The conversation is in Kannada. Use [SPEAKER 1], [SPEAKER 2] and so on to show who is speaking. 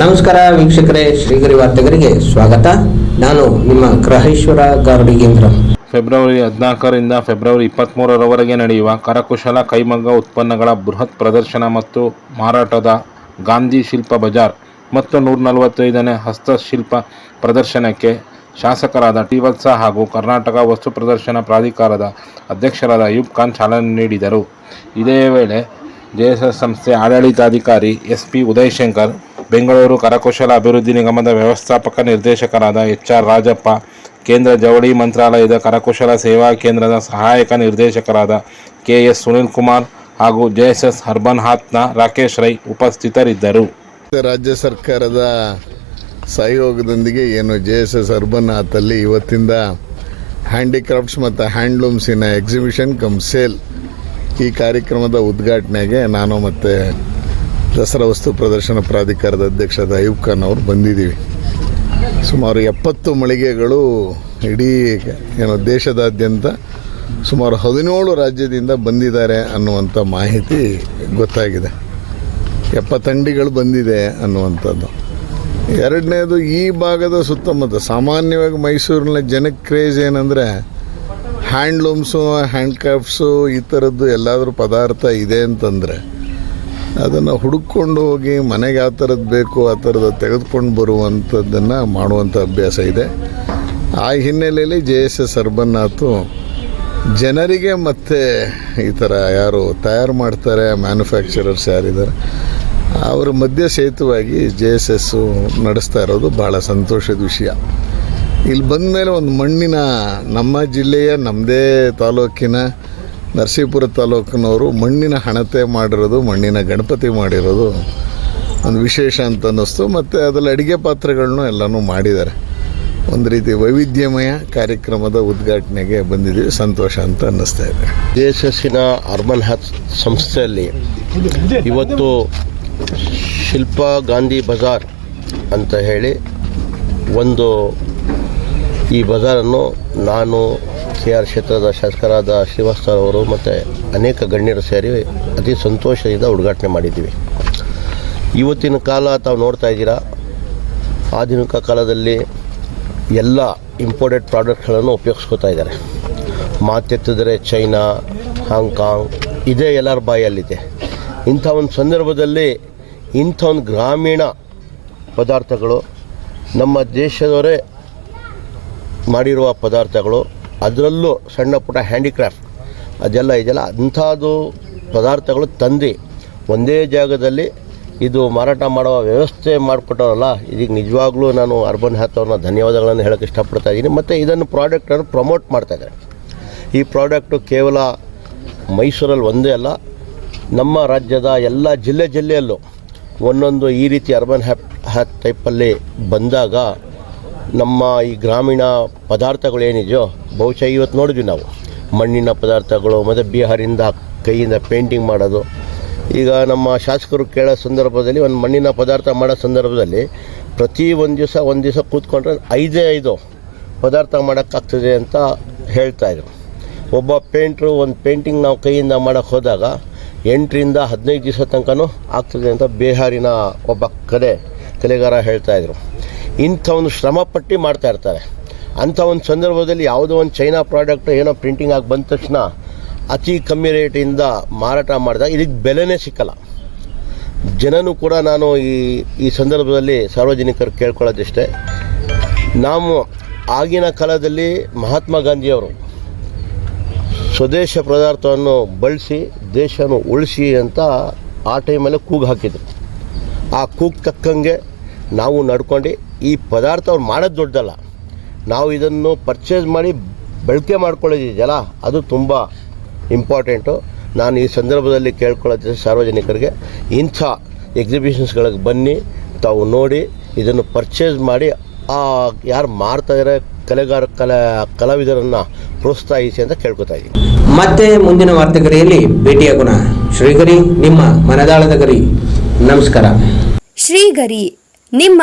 [SPEAKER 1] ನಮಸ್ಕಾರ ವೀಕ್ಷಕರೇ, ಶ್ರೀಗರಿ ವಾರ್ತೆಗರಿಗೆ ಸ್ವಾಗತ. ನಾನು ನಿಮ್ಮ ಗ್ರಹೇಶ್ವರ ಗಾರ್ಡಿಗೇಂದ್ರ
[SPEAKER 2] ಫೆಬ್ರವರಿ ಹದಿನಾಲ್ಕರಿಂದ ಫೆಬ್ರವರಿ ಇಪ್ಪತ್ತ್ಮೂರರವರೆಗೆ ನಡೆಯುವ ಕರಕುಶಲ ಕೈಮಗ್ಗ ಉತ್ಪನ್ನಗಳ ಬೃಹತ್ ಪ್ರದರ್ಶನ ಮತ್ತು ಮಾರಾಟದ ಗಾಂಧಿ ಶಿಲ್ಪ ಬಜಾರ್ ಮತ್ತು ನೂರ ನಲವತ್ತೈದನೇ ಹಸ್ತಶಿಲ್ಪ ಪ್ರದರ್ಶನಕ್ಕೆ ಶಾಸಕರಾದ ಟಿ ವತ್ಸ ಹಾಗೂ ಕರ್ನಾಟಕ ವಸ್ತು ಪ್ರದರ್ಶನ ಪ್ರಾಧಿಕಾರದ ಅಧ್ಯಕ್ಷರಾದ ಅಯೂಬ್ ಖಾನ್ ಚಾಲನೆ ನೀಡಿದರು. ಇದೇ ವೇಳೆ ಜೆಎಸ್ಎಸ್ ಸಂಸ್ಥೆ ಆಡಳಿತಾಧಿಕಾರಿ ಎಸ್ ಪಿ ಉದಯಶಂಕರ್ ಬೆಂಗಳೂರು ಕರಕುಶಲ ಅಭಿವೃದ್ಧಿ ನಿಗಮದ ವ್ಯವಸ್ಥಾಪಕ ನಿರ್ದೇಶಕರಾದ ಎಚ್ ಆರ್ ರಾಜಪ್ಪ, ಕೇಂದ್ರ ಜವಳಿ ಮಂತ್ರಾಲಯದ ಕರಕುಶಲ ಸೇವಾ ಕೇಂದ್ರದ ಸಹಾಯಕ ನಿರ್ದೇಶಕರಾದ ಕೆ ಎಸ್ ಸುನಿಲ್ ಕುಮಾರ್ ಹಾಗೂ ಜೆಎಸ್ಎಸ್ ಅರ್ಬನ್ ಹಾತ್ನ ರಾಕೇಶ್ ರೈ ಉಪಸ್ಥಿತರಿದ್ದರು.
[SPEAKER 3] ರಾಜ್ಯ ಸರ್ಕಾರದ ಸಹಯೋಗದೊಂದಿಗೆ ಏನು ಜೆ ಎಸ್ ಎಸ್ ಅರ್ಬನ್ ಹಾತಲ್ಲಿ ಇವತ್ತಿಂದ ಹ್ಯಾಂಡಿಕ್ರಾಫ್ಟ್ಸ್ ಮತ್ತು ಹ್ಯಾಂಡ್ಲೂಮ್ಸಿನ ಎಕ್ಸಿಬಿಷನ್ ಕಮ್ ಸೇಲ್ ಈ ಕಾರ್ಯಕ್ರಮದ ಉದ್ಘಾಟನೆಗೆ ನಾನು ಮತ್ತು ದಸರಾ ವಸ್ತು ಪ್ರದರ್ಶನ ಪ್ರಾಧಿಕಾರದ ಅಧ್ಯಕ್ಷರಾದ ಅಯೂಬ್ ಖಾನ್ ಅವರು ಬಂದಿದ್ದೀವಿ. ಸುಮಾರು ಎಪ್ಪತ್ತು ಮಳಿಗೆಗಳು ಇಡೀ ಏನು ದೇಶದಾದ್ಯಂತ ಸುಮಾರು ಹದಿನೇಳು ರಾಜ್ಯದಿಂದ ಬಂದಿದ್ದಾರೆ ಅನ್ನುವಂಥ ಮಾಹಿತಿ ಗೊತ್ತಾಗಿದೆ. ಎಪ್ಪತ್ತಂಡಿಗಳು ಬಂದಿದೆ ಅನ್ನುವಂಥದ್ದು. ಎರಡನೇದು ಈ ಭಾಗದ ಸುತ್ತಮುತ್ತ ಸಾಮಾನ್ಯವಾಗಿ ಮೈಸೂರಿನ ಜನಕ್ಕೆ ಕ್ರೇಜ್ ಏನಂದರೆ ಹ್ಯಾಂಡ್ಲೂಮ್ಸು, ಹ್ಯಾಂಡ್ಕ್ರಾಫ್ಟ್ಸು ಈ ಥರದ್ದು ಎಲ್ಲಾದರೂ ಪದಾರ್ಥ ಇದೆ ಅಂತಂದರೆ ಅದನ್ನು ಹುಡುಕೊಂಡು ಹೋಗಿ ಮನೆಗೆ ಯಾವ ಥರದ್ದು ಬೇಕು, ಆ ಥರದ್ದು ತೆಗೆದುಕೊಂಡು ಬರುವಂಥದ್ದನ್ನು ಮಾಡುವಂಥ ಅಭ್ಯಾಸ ಇದೆ. ಆ ಹಿನ್ನೆಲೆಯಲ್ಲಿ ಜೆ ಎಸ್ ಎಸ್ ಅರ್ಬನ್ನಾತು ಜನರಿಗೆ ಮತ್ತೆ ಈ ಥರ ಯಾರು ತಯಾರು ಮಾಡ್ತಾರೆ, ಮ್ಯಾನುಫ್ಯಾಕ್ಚರರ್ಸ್ ಯಾರಿದ್ದಾರೆ, ಅವರ ಮಧ್ಯ ಸೇತುವಾಗಿ ಜೆ ಎಸ್ ಎಸ್ಸು ನಡೆಸ್ತಾ ಇರೋದು ಭಾಳ ಸಂತೋಷದ ವಿಷಯ. ಇಲ್ಲಿ ಬಂದ ಮೇಲೆ ಒಂದು ಮಣ್ಣಿನ ನಮ್ಮ ಜಿಲ್ಲೆಯ ನಮ್ಮದೇ ತಾಲೂಕಿನ ನರಸೀಪುರ ತಾಲೂಕಿನವರು ಮಣ್ಣಿನ ಹಣತೆ ಮಾಡಿರೋದು, ಮಣ್ಣಿನ ಗಣಪತಿ ಮಾಡಿರೋದು ಒಂದು ವಿಶೇಷ ಅಂತ ಅನ್ನಿಸ್ತು. ಮತ್ತು ಅದರಲ್ಲಿ ಅಡುಗೆ ಪಾತ್ರೆಗಳನ್ನೂ ಎಲ್ಲನೂ ಮಾಡಿದ್ದಾರೆ. ಒಂದು ರೀತಿ ವೈವಿಧ್ಯಮಯ ಕಾರ್ಯಕ್ರಮದ ಉದ್ಘಾಟನೆಗೆ ಬಂದಿದ್ದೀವಿ ಸಂತೋಷ ಅಂತ ಅನ್ನಿಸ್ತಾ ಇದೆ.
[SPEAKER 4] ಜೆ ಎಸ್ ಎಸ್ಸಿನ ಅರ್ಬನ್ ಹ್ಯಾತ್ ಸಂಸ್ಥೆಯಲ್ಲಿ ಇವತ್ತು ಶಿಲ್ಪ ಗಾಂಧಿ ಬಜಾರ್ ಅಂತ ಹೇಳಿ ಒಂದು ಈ ಬಜಾರನ್ನು ನಾನು ಕೆ ಆರ್ ಕ್ಷೇತ್ರದ ಶಾಸಕರಾದ ಅವರು ಮತ್ತು ಅನೇಕ ಗಣ್ಯರು ಸೇರಿ ಅತಿ ಸಂತೋಷದಿಂದ ಉದ್ಘಾಟನೆ ಮಾಡಿದ್ದೀವಿ. ಇವತ್ತಿನ ಕಾಲ ತಾವು ನೋಡ್ತಾ ಇದ್ದೀರಾ, ಆಧುನಿಕ ಕಾಲದಲ್ಲಿ ಎಲ್ಲ ಇಂಪೋರ್ಟೆಡ್ ಪ್ರಾಡಕ್ಟ್ಗಳನ್ನು ಉಪಯೋಗಿಸ್ಕೋತಾ ಇದ್ದಾರೆ. ಮಾತೆತ್ತಿದ್ರೆ ಚೈನಾ, ಹಾಂಗ್ಕಾಂಗ್, ಇದೇ ಎಲ್ಲರ ಬಾಯಲ್ಲಿದೆ. ಇಂಥ ಒಂದು ಸಂದರ್ಭದಲ್ಲಿ ಇಂಥ ಒಂದು ಗ್ರಾಮೀಣ ಪದಾರ್ಥಗಳು ನಮ್ಮ ದೇಶದವರೇ ಮಾಡಿರುವ ಪದಾರ್ಥಗಳು ಅದರಲ್ಲೂ ಸಣ್ಣ ಪುಟ್ಟ ಹ್ಯಾಂಡಿಕ್ರಾಫ್ಟ್ ಅದೆಲ್ಲ ಇದೆಲ್ಲ ಅಂಥದ್ದು ಪದಾರ್ಥಗಳು ತಂದು ಒಂದೇ ಜಾಗದಲ್ಲಿ ಇದು ಮಾರಾಟ ಮಾಡುವ ವ್ಯವಸ್ಥೆ ಮಾಡಿಕೊಟ್ಟವರಲ್ಲ, ಇದೀಗ ನಿಜವಾಗ್ಲೂ ನಾನು ಅರ್ಬನ್ ಹ್ಯಾತ್ ಅವ್ರನ್ನ ಧನ್ಯವಾದಗಳನ್ನು ಹೇಳೋಕ್ಕೆ ಇಷ್ಟಪಡ್ತಾ ಇದ್ದೀನಿ. ಮತ್ತು ಇದನ್ನು ಪ್ರಾಡಕ್ಟನ್ನು ಪ್ರಮೋಟ್ ಮಾಡ್ತಾ ಇದ್ದಾರೆ. ಈ ಪ್ರಾಡಕ್ಟು ಕೇವಲ ಮೈಸೂರಲ್ಲಿ ಒಂದೇ ಅಲ್ಲ, ನಮ್ಮ ರಾಜ್ಯದ ಎಲ್ಲ ಜಿಲ್ಲೆ ಜಿಲ್ಲೆಯಲ್ಲೂ ಒಂದೊಂದು ಈ ರೀತಿ ಅರ್ಬನ್ ಹ್ಯಾಪ್ ಹ್ಯಾತ್ ಟೈಪಲ್ಲಿ ಬಂದಾಗ ನಮ್ಮ ಈ ಗ್ರಾಮೀಣ ಪದಾರ್ಥಗಳು ಏನಿದೆಯೋ ಬಹುಶಃ ಇವತ್ತು ನೋಡಿದ್ವಿ ನಾವು. ಮಣ್ಣಿನ ಪದಾರ್ಥಗಳು ಮತ್ತು ಬಿಹಾರಿಂದ ಕೈಯಿಂದ ಪೇಂಟಿಂಗ್ ಮಾಡೋದು. ಈಗ ನಮ್ಮ ಶಾಸಕರು ಕೇಳೋ ಸಂದರ್ಭದಲ್ಲಿ, ಒಂದು ಮಣ್ಣಿನ ಪದಾರ್ಥ ಮಾಡೋ ಸಂದರ್ಭದಲ್ಲಿ ಪ್ರತಿ ಒಂದು ದಿವಸ ಒಂದು ದಿವಸ ಕೂತ್ಕೊಂಡ್ರೆ ಐದೇ ಐದು ಪದಾರ್ಥ ಮಾಡೋಕ್ಕಾಗ್ತದೆ ಅಂತ ಹೇಳ್ತಾಯಿದ್ರು ಒಬ್ಬ ಪೇಂಟ್ರು ಒಂದು ಪೇಂಟಿಂಗ್ ನಾವು ಕೈಯಿಂದ ಮಾಡೋಕ್ಕೆ ಹೋದಾಗ ಎಂಟರಿಂದ ಹದಿನೈದು ದಿವಸ ತನಕನೂ ಆಗ್ತದೆ ಅಂತ ಬಿಹಾರಿನ ಒಬ್ಬ ಕಲೆ ಕಲೆಗಾರ ಹೇಳ್ತಾಯಿದ್ರು ಇಂಥ ಒಂದು ಶ್ರಮ ಪಟ್ಟಿ ಮಾಡ್ತಾ ಇರ್ತಾರೆ. ಅಂಥ ಒಂದು ಸಂದರ್ಭದಲ್ಲಿ ಯಾವುದೋ ಒಂದು ಚೈನಾ ಪ್ರಾಡಕ್ಟ್ ಏನೋ ಪ್ರಿಂಟಿಂಗ್ ಆಗಿ ಬಂದ ತಕ್ಷಣ ಅತಿ ಕಮ್ಮಿ ರೇಟಿಂದ ಮಾರಾಟ ಮಾಡಿದಾಗ ಇದಕ್ಕೆ ಬೆಲೆನೇ ಸಿಕ್ಕಲ್ಲ. ಜನನೂ ಕೂಡ ನಾನು ಈ ಈ ಸಂದರ್ಭದಲ್ಲಿ ಸಾರ್ವಜನಿಕರು ಕೇಳ್ಕೊಳ್ಳೋದಿಷ್ಟೇ. ನಾವು ಆಗಿನ ಕಾಲದಲ್ಲಿ ಮಹಾತ್ಮ ಗಾಂಧಿಯವರು ಸ್ವದೇಶ ಪದಾರ್ಥವನ್ನು ಬಳಸಿ, ದೇಶವನ್ನು ಉಳಿಸಿ ಅಂತ ಆ ಟೈಮಲ್ಲೇ ಕೂಗು ಹಾಕಿದ್ರು. ಆ ಕೂಗು ತಕ್ಕಂಗೆ ನಾವು ನಡ್ಕೊಂಡು ಈ ಪದಾರ್ಥ ಅವ್ರು ಮಾಡೋದು ದೊಡ್ಡದಲ್ಲ. ನಾವು ಇದನ್ನು ಪರ್ಚೇಸ್ ಮಾಡಿ ಬಳಕೆ ಮಾಡ್ಕೊಳ್ಳೋದಿದೆಯಲ್ಲ ಅದು ತುಂಬ ಇಂಪಾರ್ಟೆಂಟು ನಾನು ಈ ಸಂದರ್ಭದಲ್ಲಿ ಕೇಳ್ಕೊಳ್ಳೋದು ಸಾರ್ವಜನಿಕರಿಗೆ ಇಂಥ ಎಕ್ಸಿಬಿಷನ್ಸ್ಗಳಿಗೆ ಬನ್ನಿ ತಾವು ನೋಡಿ ಇದನ್ನು ಪರ್ಚೇಸ್ ಮಾಡಿ ಆ ಯಾರು ಮಾಡ್ತಾ ಇದ್ದಾರೆ ಕಲೆಗಾರ ಕಲಾ ಕಲಾವಿದರನ್ನು ಪ್ರೋತ್ಸಾಹಿಸಿ ಅಂತ ಕೇಳ್ಕೊತಾ ಇದ್ದೀನಿ.
[SPEAKER 1] ಮತ್ತೆ ಮುಂದಿನ ವಾರ್ತೆಗರಿಯಲ್ಲಿ ಭೇಟಿಯಾಗೋಣ. ಶ್ರೀಗರಿ ನಿಮ್ಮ ಮನದಾಳದ ಗರಿ. ನಮಸ್ಕಾರ.
[SPEAKER 5] ಶ್ರೀಗರಿ ನಿಮ್ಮ